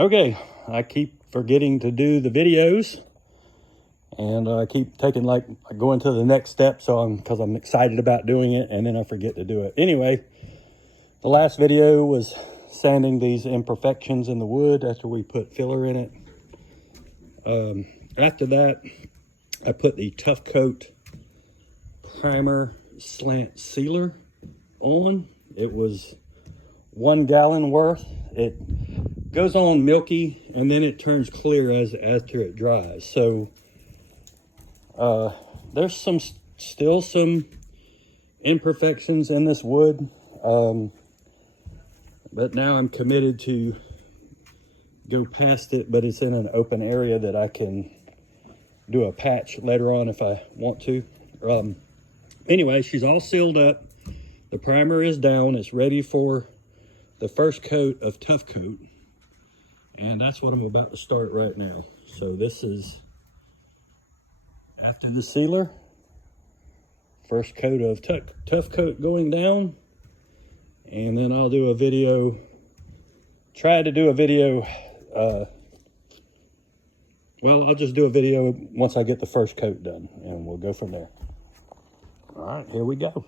Okay, I keep forgetting to do the videos, and I keep taking going to the next step, because I'm excited about doing it, and then I forget to do it. Anyway, the last video was sanding these imperfections in the wood after we put filler in it. After that, I put the Tough Coat primer slant sealer on. It was 1 gallon worth. It goes on milky and then it turns clear after it dries. So there's still some imperfections in this wood, but now I'm committed to go past it, but it's in an open area that I can do a patch later on if I want to. Anyway, she's all sealed up. The primer is down. It's ready for the first coat of Tough Coat. And that's what I'm about to start right now. So this is after the sealer. First coat of Tough Coat going down. And then I'll do a video, try to do a video, well, I'll just do a video once I get the first coat done, and we'll go from there. All right, here we go.